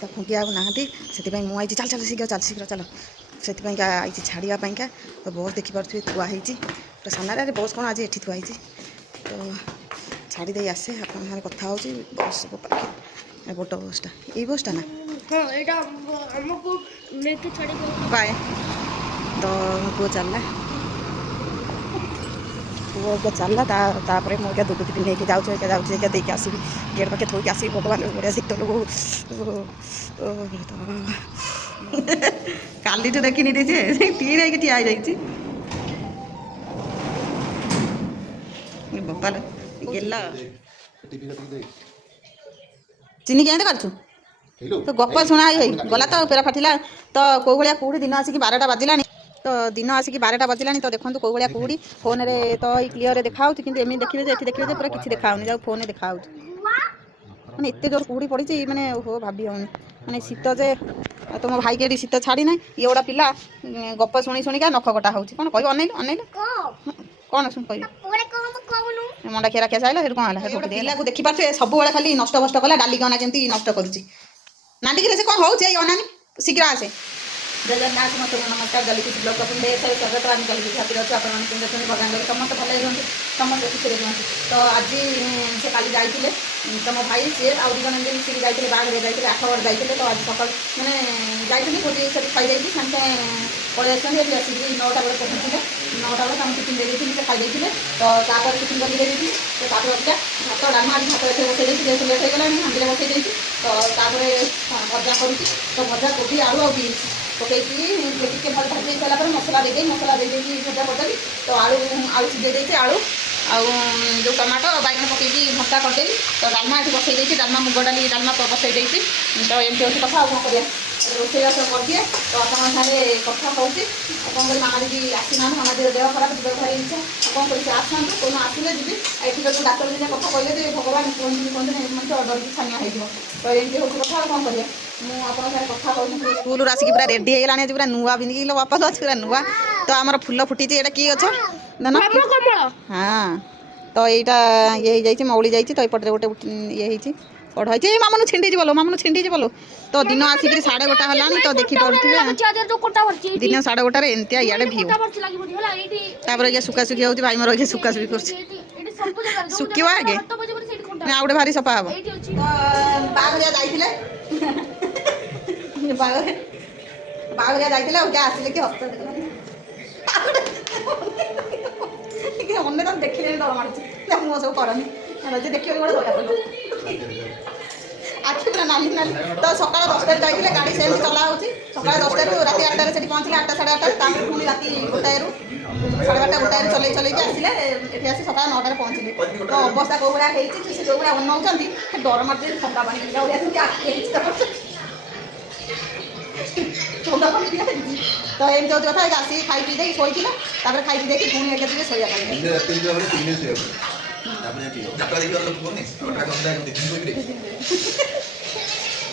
ତା ଖୁଙ୍କି ଆଉ ନାହାନ୍ତି ସେଥିପାଇଁ ମୁଁ ଆଇଛି ଚାଲ ଶୀଘ୍ର ଚାଲ ସେଥିପାଇଁ ଆଇଛି ଛାଡ଼ିବା ପାଇଁକା ତ ବସ୍ ଦେଖିପାରୁଥିବେ ଥୁଆ ହେଇଛି ପୁରା ସାମ୍ନାରେ ବସ୍ କ'ଣ ଆଜି ଏଠି ଥୁଆ ହେଇଛି ତ ଛାଡ଼ି ଦେଇ ଆସେ ଆପଣଙ୍କ ସାଙ୍ଗରେ କଥା ହେଉଛି ବସ୍ ପାଖେ ବଡ଼ ବସ୍ଟା ଏଇ ବସ୍ଟା ନା ବାଏ ତ ପୁଅ ଚାଲିଲା ତାପରେ ମୁଁ ଏକା ଦୁଃଖ ଟିଫିନ୍ ନେଇକି ଯାଉଛି ଦେଇକି ଆସିବି ଗେଟ୍ ପାଖେ ଥୋଇକି ଆସିବି ଭଗବାନ ବଢ଼ିଆ ଶୀତ ଲୋକ କାଲିଠୁ ଦେଖିନି ଯେ ଟିଏ ହେଇକି ଠିଆ ହେଇଯାଇଛି ବୋପାଲ ଗେଲା ଚିନି କେମିତି କାଟୁଛୁ ତ ଗପ ଶୁଣା ହେଇ ଗଲା ତ ପେରା ଫାଟିଲା ତ କେଉଁ ଭଳିଆ କୁହୁଡ଼ି ଦିନ ଆସିକି 12ଟା ବାଜିଲାଣି ତ ଦିନ ଆସିକି 12ଟା ବାଜିଲାଣି ତ ଦେଖନ୍ତୁ କେଉଁ ଭଳିଆ କୁହୁଡ଼ି ଫୋନ୍ରେ ତ ଏଇ କ୍ଲିୟର୍ରେ ଦେଖାହେଉଛି କିନ୍ତୁ ଏମିତି ଦେଖିବେ ଯେ ଏଠି ଦେଖିବେ ଯେ ପୁରା କିଛି ଦେଖାହେଉନି ଯାଉ ଫୋନ୍ରେ ଦେଖାହେଉଛି ମାନେ ଏତେ ଜୋର କୁହୁଡ଼ି ପଡ଼ିଛି ମାନେ ଓହୋ ଭାବି ହେଉନି ମାନେ ଶୀତ ଯେ ତୁମ ଭାଇକି ଏଠି ଶୀତ ଛାଡ଼ି ନାହିଁ ଇଏ ଗୋଟା ପିଲା ଗପ ଶୁଣିକା ନଖ କଟା ହେଉଛି କ'ଣ କହିବ ଅନେଇଲୁ କ'ଣ କହିବି ମଣ୍ଡା ଖିଆ ସାଇଲା ସେଠୁ କ'ଣ ହେଲା ପିଲାକୁ ଦେଖିପାରୁଥିବେ ସବୁବେଳେ ଖାଲି ନଷ୍ଟ କଲା ଡାଲି ଗନା କେମିତି ନଷ୍ଟ କରୁଛି ନାଣ୍ଡିକିରେ ସେ କ'ଣ ହେଉଛି ଏଇ ଅନାନି ଶୀଘ୍ର ଆସେ ଜଗନ୍ନାଥ ମତ ନମସ୍କାର ଜଲିକି ବ୍ଲକ୍ କରୁଛନ୍ତି ସ୍ୱାଗତ ଆମେ ଜଲିକି ହାତିର ଅଛୁ ଆପଣମାନେ କେମିତି ଅଛନ୍ତି ଭଗବାନ କରି ସମସ୍ତେ ଭଲ ରୁହନ୍ତୁ ସମସ୍ତେ ଖୁସିରେ ରୁହନ୍ତୁ ତ ଆଜି ସେ କାଲି ଯାଇଥିଲେ ତମ ଭାଇ ସିଏ ଆଉ ଦୁଇ ଜଣ ଏମିତି ମିଶିକି ଯାଇଥିଲେ ବାହାଘରିଆ ଯାଇଥିଲେ 8 ବର୍ଷ ଯାଇଥିଲେ ତ ଆଜି ସକାଳୁ ମାନେ ଯାଇଛନ୍ତି ଭୋଜି ସେଠି ଖାଇଯାଇକି ସାଙ୍ଗେ ପଳେଇ ଆସିଛନ୍ତି ଏଠି ଆସିକି 9ଟା ବେଳେ ପହଞ୍ଚିଥିଲେ 9ଟା ବେଳେ ତାଙ୍କୁ ଟିଫିନ୍ ଦେଇଦେଇଥିଲି ସେ ଖାଇଯାଇଥିଲେ ତ ତାପରେ ଟିଫିନ୍ କରିକି ଦେଇଦେଇଥିଲି ତ ତାପରେ ଅବିକା ଭାତ ଡାଲମା ଆଜି ଭାତ ଏଠି ବସେଇ ଦେଇଛି ଯେହେତୁ ଲେଟ୍ ହେଇଗଲାଣି ହାଣ୍ଡିରେ ବସେଇ ଦେଇଛି ତ ତାପରେ ଭଜା କରୁଛି ତ ଭଜା କୋବି ଆଳୁ ଆଉ ବିନ୍ସ ପକେଇକି ଟିକେ ଭଲ ଭାଜି ହେଇସାରିଲା ପରେ ମସଲା ଦେଇକି ଭଜା କରିଦେଲି ତ ଆଳୁ ସିଝେଇ ଦେଇଛି ଆଳୁ ଆଉ ଯେଉଁ ଟମାଟୋ ବାଇଗଣ ପକେଇକି ଭର୍ତ୍ତା କରିଦେଲି ତ ଡାଲମା ଏଠି ବସେଇ ଦେଇଛି ଡାଲମା ମୁଗ ଡାଲି ଡାଲମା ବସେଇ ଦେଇଛି ତ ଏମିତି ହେଉଛି କଥା ଆଉ କ'ଣ କରିବା ରୋଷେଇବାସ କରିଦିଏ ତ ଆପଣଙ୍କ ସାଙ୍ଗରେ କଥା ହେଉଛି ଆଉ କ'ଣ କରି ମାମା ଦିଦି ଆସିନାହାନ୍ତି ମାମା ଦିଦିର ଦେହ ଖରାପ ଯିବାକୁ ଭାରି ଇଚ୍ଛା ଆଉ କ'ଣ କରି ସେ ଆସନ୍ତୁ କେଉଁଦିନ ଆସିଲେ ଯିବି ଏଠି ଯଦି ଡାକ୍ତର ଦିନେ କଥା କହିଲେ ଯେ ଭଗବାନ କୁହନ୍ତୁନି ମଣିଷ ଡରିକି ଛାନିଆ ହେଇଯିବ ତ ଏମିତି ହେଉଛି କଥା ଆଉ କ'ଣ କରିବା ମୁଁ ଆପଣଙ୍କ ସାଙ୍ଗରେ କଥା କହୁଛି ସ୍କୁଲରୁ ଆସିକି ପୁରା ରେଡ଼ି ହେଇଗଲାଣି ଆଜି ପୁରା ନୂଆ ପିନ୍ଧିକି ବାପା ଅଛି ପୁରା ନୂଆ ତ ଆମର ଫୁଲ ଫୁଟିଛି ଏଇଟା କି ଗଛ ହଁ ତ ଏଇଟା ଇଏ ହେଇଯାଇଛି ମଉଳି ଯାଇଛି ତ ଏପଟରେ ଗୋଟେ ଇଏ ହେଇଛି କଢ଼ ହେଇଛି ଏ ମାମୁନୁ ଛିଣ୍ଡିଯିବ ଲୋ ତ ଦିନ ଆସିକିରି 1:30 ହେଲାଣି ତ ଦେଖିପାରୁଥିବେ ଦିନ 1:30ରେ ଏମିତିଆ ଇଆଡ଼େ ଭିଉ ତାପରେ ଇଏ ଶୁକାଶୁକି ହେଉଛି ଭାଇ ମୋର ଇଏ ଶୁକାଶୁକି କରୁଛି ଶୁଖିବ ଆଗେ ଆଉ ଗୋଟେ ଭାରି ସଫା ହବ ବାହାଘରିଆ ଯାଇଥିଲେ ବାହାଘରିଆ ଯାଇଥିଲେ ଆଉ ଯାହା ଆସିଲେ କି ହସ୍ତ ଅନ୍ୟ ତାକୁ ଦେଖିଲେ ଡର ମାରୁଛି ମୁଁ ସବୁ କରନି ଦେଖିବାକୁ ଗୋଟେ ଦୟା ପଡ଼ିବ ଆଖି ପୁରା ନାଲି ତ ସକାଳ 10ଟାରେ ଯାଇଥିଲେ ଗାଡ଼ି ସେମିତି ଚଲା ହେଉଛି ସକାଳ 10ଟାରୁ ରାତି 8ଟାରେ ସେଠି ପହଞ୍ଚିଲେ 8ଟା 8:30 ତାପରେ ପୁଣି ରାତି 1ଟାରୁ 12:30 ଚଲେଇକି ଆସିଲେ ଏଠି ଆସି ସକାଳ 9ଟାରେ ପହଞ୍ଚିଲେ ତ ଅବସ୍ଥା କେଉଁ ଭଳିଆ ହେଇଛି ସେ ଯେଉଁ ଭଳିଆ ଅନଉଛନ୍ତି ଡର ମାରୁଛି ଥଣ୍ଡା ପାଣି ପିଇଲା ଭଳିଆ ଆଖି ହେଇଛି ଥଣ୍ଡା ପାଣି ପିଇବା ହେଇଛି ତ ଏମିତି ହେଉଛି କଥା ଆସିକି ଖାଇ ପିଇ ଦେଇକି ଶୋଇଥିଲା ତାପରେ ଖାଇ ପିଇ ଦେଇକି ପୁଣି ଏକା ଯିବେ ଶୋଇବା ପାଇଁ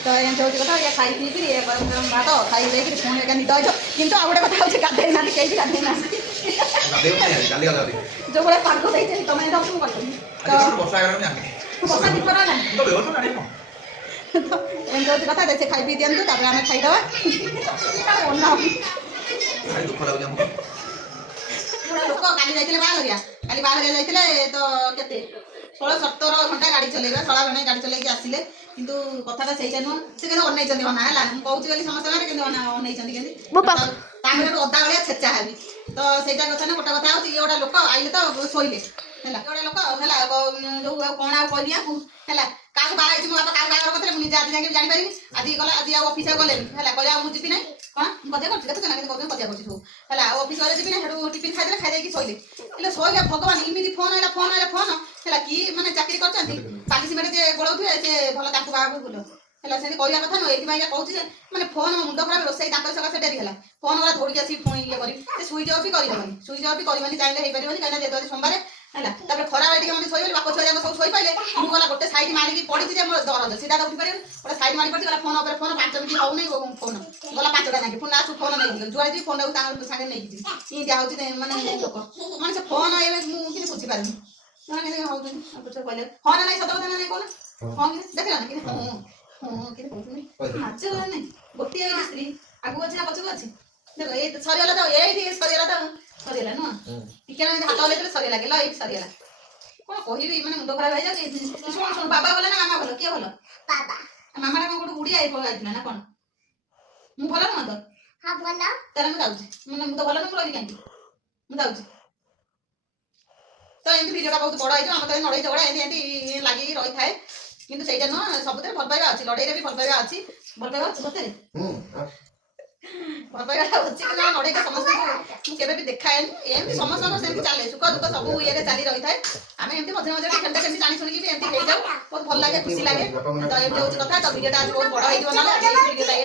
ତ ଏମିତି ହେଉଛି କଥା ଖାଇ ପିଇକିରି ଭାତ ଖାଇ ଦେଇକିରି ପୁଣି ଏକା ନିଦ ହେଇଛ କିନ୍ତୁ ଆଉ ଗୋଟେ କଥା ହେଉଛି ଗାଧେଇ ନାହାନ୍ତି କେହି ବି ଗାଧେଇ ନାହାନ୍ତି ଯେଉଁ ଭଳିଆ ପାଗ ଦେଇଛି ତମେ ଏଇଟା ମୁଁ କହିବି ବର୍ଷା ବିପଦ ନାହିଁ ତ ଏମିତି ହେଉଛି କଥା ସେ ଖାଇ ପିଇ ଦିଅନ୍ତୁ ତାପରେ ଆମେ ଖାଇଦେବା ଲୋକ କାଲି ଯାଇଥିଲେ ବାହାଘରିଆ ଯାଇଥିଲେ ତ କେତେ 16-17 ଘଣ୍ଟା ଗାଡ଼ି ଚଲେଇବା 16 ଘଣ୍ଟା ଗାଡ଼ି ଚଲେଇକି ଆସିଲେ କିନ୍ତୁ କଥାଟା ସେଇଟା ନୁହଁ ସେ କିନ୍ତୁ ଅନେଇଛନ୍ତି ଅନା ହେଲା ମୁଁ କହୁଛି ବୋଲି ସମସ୍ତେ ମାନେ କିନ୍ତୁ ଅନେଇଛନ୍ତି କେମିତି ତାଙ୍କର ଅଦା ଭଳିଆ ଛେଚା ହେବି ତ ସେଇଟା କଥା ନା ଗୋଟେ କଥା ହେଉଛି ଇଏ ଗୋଟେ ଲୋକ ଆଇଲେ ତ ଶୋଇଲେ ହେଲା ଗୋଟେ ଲୋକ ହେଲା ଯେଉଁ କ'ଣ ଆଉ କହିବି ଆକୁ ହେଲା କାହାକୁ ବାହା ହେଇଛି ମୋ ବାପା କାହାକୁ ବାହାଘର କରିଥିଲେ ମୁଁ ନିଜେ ଆଜି ଯାଇକି ଜାଣିପାରିବି ଆଜି ଆଉ ଅଫିସ ଗଲେନି ହେଲା କହିଲେ ଆଉ ମୁଁ ଯିବି ନାହିଁ କ'ଣ ମଜା କରୁଛି ଦେଖୁଛ ନା କେମିତି କହୁଛନ୍ତି ମଜା କରୁଛି ସବୁ ହେଲା ଆଉ ଅଫିସ ଗଲେ ଯିବି ନା ସେଠୁ ଟିଫିନ୍ ଖାଇଦେଲେ ଖାଇଦେଇକି ଶୋଇଲେ ହେଲେ ଶୋଇଲେ ଭଗବାନ ଏମିତି ଫୋନ୍ ଆଇଲା ହେଲା କି ମାନେ ଚାକିରି କରିଛନ୍ତି ପାଲି ସିମେଣ୍ଟ ଯିଏ ଗୋଳଉଥିବେ ସେ ଭଲ ତାଙ୍କୁ ବାହାଘର ଭଲ ହେଲା ସେମିତି କହିବା କଥା ନୁହେଁ ଏଇଥିପାଇଁ କହୁଛି ଯେ ମାନେ ଫୋନ୍ ମୁଣ୍ଡ ଖରାପ ରୋଷେଇ ତାଙ୍କ ସକାଶେ ଡେରି ହେଲା ଫୋନ୍ ଗୁଡ଼ା ଧରିକି ଆସିକି ପୁଣି ଇଏ କରିବି ସେ ସୁଇଚ୍ ଅଫ୍ ବି କରିବନି ଚାହିଁଲେ ହେଇପାରିବନି କାହିଁକିନା ଯେହେତୁ ଆଜି ସୋମବାର ହେଲା ତାପରେ ଖରାବେଳେ ଟିକେ ମୋତେ ଶୋଇଗଲି ବାପ ଛୁଆ ଯାକ ସବୁ ଶୋଇପାରିଲେ ମୁଁ ଗଲା ଗୋଟେ ସାଇଡ୍ ମାରିକି ପଡ଼ିଛି ଯେ ମୋର ଦରଜ ସିଧା ଉଠି ପାରିବନି ଗୋଟେ ସାଇଡ୍ ମାରି ପଡ଼ିଛି ଗଲା ଫୋନ୍ ଉପରେ ଫୋନ୍ 5 ମିନିଟ୍ ହେଉନି ଫୋନ୍ ଗଲା 5ଟା ନାକି ପୁଣି ଲାଷ୍ଟ ଫୋନ୍ ନେଇକି ଯୁଆଡ଼େ ଯିବି ଫୋନ୍ଟାକୁ ତାଙ୍କ ସାଙ୍ଗରେ ନେଇକି ଯିବି ଏମିତି ହେଉଛି ମାନେ ଲୋକ ମାନେ ସେ ଫୋନ୍ ଏବେ ମୁଁ କିଛି ବୁଝିପାରୁନି ସେମାନେ କେମିତି ହେଉଛନ୍ତି କହିଲେ ହଁ ନା ନାଇଁ ସତ କଥା ନା ନାଇଁ କହୁନ ହଁ ଦେଖିଲା ନା କିନ୍ତୁ ହଁ କେତେ କହୁଛନ୍ତି ନାଚ ନାହିଁ ଗୋଟିଏ ସ୍ତ୍ରୀ ଆଗକୁ ଅଛି ନା ପଛକୁ ଅଛି ଦେଖ ଏଇ ସରିଗଲା ତ ଏଇଠି ସରିଗଲା ନୁହଁ ଟିକେ ନା ହାତ ହଲେଇଥିଲେ ସରିଗଲା ଗେଲ ଏଇଠି ସରିଗଲା କଣ କହିବି ମାନେ ମୁଣ୍ଡ ଖରାପ ହେଇଯାଉଛି ଶୁଣ ଶୁଣ ବାବା ଭଲ ନା ମାମା ଭଲ କିଏ ଭଲ ମାମାଟା କଣ ଗୋଟେ ଉଡିଆ ଯାଇଥିଲା ନା କଣ ମୁଁ ଭଲ ନୁହଁ ତ ତାହେଲେ ମୁଁ ଯାଉଛି ମୁଁ ତ ଭଲ ନୁହଁ ମୁଁ ରହିବି କାହିଁକି ମୁଁ ଯାଉଛି ତ ଏମିତି ଭିଡ଼ିଓଟା ବହୁତ ବଡ଼ ହେଇଯିବ ଆମର ତ ଲଢ଼େଇ ଝଗଡ଼ା ଏମିତି ଲାଗିକି ରହିଥାଏ କିନ୍ତୁ ସେଇଟା ନୁହଁ ସବୁଥିରେ ଭଲ ପାଇବା ଅଛି ଲଢ଼େଇରେ ବି ଭଲ ପାଇବା ଅଛି ସତରେ ଭଲ ପାଇବାଟା ଅଛି କିନ୍ତୁ ଲଢ଼େଇଟା ସମସ୍ତଙ୍କୁ ମୁଁ କେବେ ବି ଦେଖାଏନି ଏମିତି ସମସ୍ତଙ୍କର ସେମିତି ଚାଲେ ସୁଖ ଦୁଃଖ ସବୁ ଇଏରେ ଚାଲି ରହିଥାଏ ଆମେ ଏମିତି ମଝିରେ ମଝିରେ ସେମିତି ସେମିତି ଜାଣି ଶୁଣିକି ବି ଏମିତି ହେଇଯାଉ ବହୁତ ଭଲ ଲାଗେ ଖୁସି ଲାଗେ ତ ଏମିତି ହେଉଛି କଥା ତ ଭିଡ଼ିଓଟା ଆଜି ବହୁତ ବଡ଼ ହେଇଯିବ ନହେଲେ